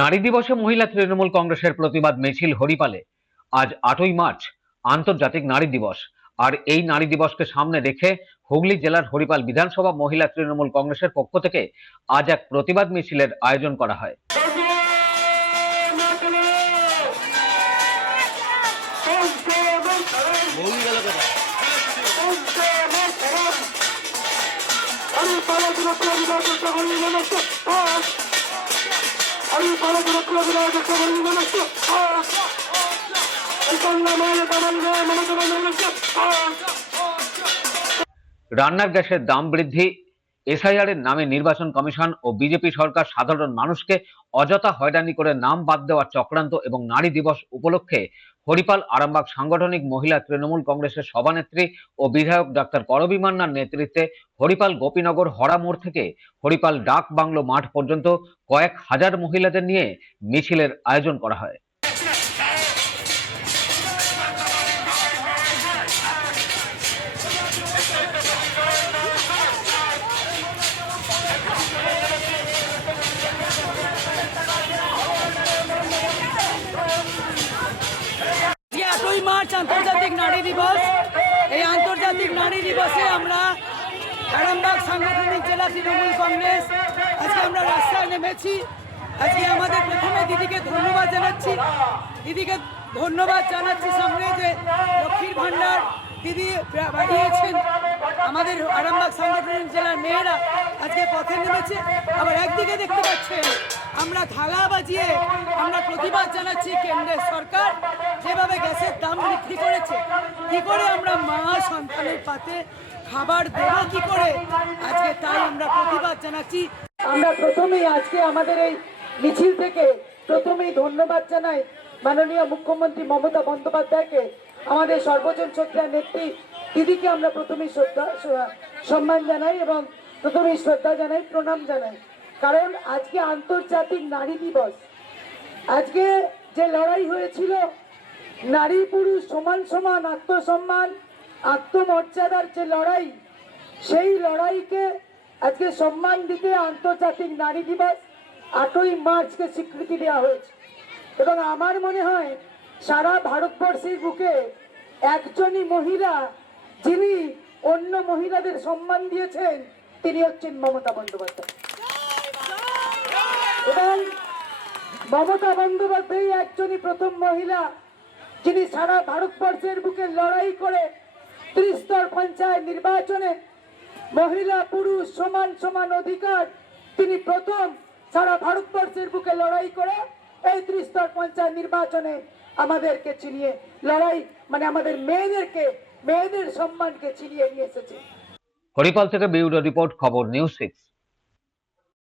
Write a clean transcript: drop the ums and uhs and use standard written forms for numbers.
নারী দিবসে মহিলা তৃণমূল কংগ্রেসের প্রতিবাদ মিছিল হরিপালে। আজ 8ই মার্চ আন্তর্জাতিক নারী দিবস। আর এই নারী দিবসকে সামনে রেখে হুগলি জেলার হরিপাল বিধানসভা মহিলা তৃণমূল কংগ্রেসের পক্ষ থেকে আজ এক প্রতিবাদ মিছিলের আয়োজন করা হয়। রান্নার গ্যাসের দাম বৃদ্ধি, এসআইআর এর নামে নির্বাচন কমিশন ও বিজেপি সরকার সাধারণ মানুষকে অযথা হয়রানি করে নাম বাদ দেওয়ার চক্রান্ত এবং নারী দিবস উপলক্ষে হরিপাল আরামবাগ সাংগঠনিক মহিলা তৃণমূল কংগ্রেসের সভানেত্রী ও বিধায়ক ডাক্তার করবী মান্নার নেতৃত্বে হরিপাল গোপীনগর হরা মোড় থেকে হরিপাল ডাক বাংলো মাঠ পর্যন্ত কয়েক হাজার মহিলাদের নিয়ে মিছিলের আয়োজন করা হয়। মার্চ আন্তর্জাতিক নারী দিবস। এই আন্তর্জাতিক নারী দিবসে আমরা আরামবাগ সাংগঠনিক জেলা তৃণমূল কংগ্রেস আজকে আমরা রাস্তায় নেমেছি। আজকে আমাদের প্রথমে দিদিকে ধন্যবাদ জানাচ্ছি সামনে যে লক্ষ্মীর ভান্ডার দিদি বাড়িয়েছেন। আমাদের আরামবাগ সাংগঠনিক জেলার মেয়েরা আজকে পথে নেমেছে। আবার একদিকে দেখতে পাচ্ছেন আমরা থালা বাজিয়ে আমরা প্রতিবাদ জানাচ্ছি কেন্দ্রের সরকার যেভাবে গ্যাসের দাম বৃদ্ধি করেছে। কি করে আমরা মা সন্তানের পাতে খাবার দেব কি করে, আজকে তাই আমরা প্রতিবাদ জানাচ্ছি। আমরা প্রথমেই আজকে আমাদের এই মিছিল থেকে প্রথমেই ধন্যবাদ জানাই মাননীয় মুখ্যমন্ত্রী মমতা বন্দ্যোপাধ্যায়কে, আমাদের সর্বজন শ্রদ্ধা নেত্রী দিদিকে আমরা প্রথমেই সম্মান জানাই এবং প্রথমেই শ্রদ্ধা জানাই, প্রণাম জানাই। কারণ আজকে আন্তর্জাতিক নারী দিবস। আজকে যে লড়াই হয়েছিল নারী পুরুষ সমান সমান আত্মসম্মান আত্মমর্যাদার যে লড়াই, সেই লড়াইকে আজকে সম্মান দিতে আন্তর্জাতিক নারী দিবস 8ই মার্চকে স্বীকৃতি দেওয়া হয়েছে। এবং আমার মনে হয় সারা ভারতবর্ষের বুকে একজনই মহিলা যিনি অন্য মহিলাদের সম্মান দিয়েছেন, তিনি হচ্ছেন মমতা বন্দ্যোপাধ্যায়। এবং মমতা বন্দ্যোপাধ্যায় একজনই প্রথম মহিলা যিনি সারা ভারতবর্ষের বুকে লড়াই করে ত্রিস্তর পঞ্চায়েত নির্বাচনে মহিলা পুরুষ সমান সমান অধিকার, তিনি প্রথম সারা ভারতবর্ষের বুকে লড়াই করে এই ত্রিস্তর পঞ্চায়েত নির্বাচনে আমাদেরকে চিনিয়ে লড়াই মানে আমাদের মেয়েদের সম্মানকে চিনিয়ে নিয়ে এসেছে। হরিপাল থেকে ব্যুরো রিপোর্ট, খবর নিউজ 6।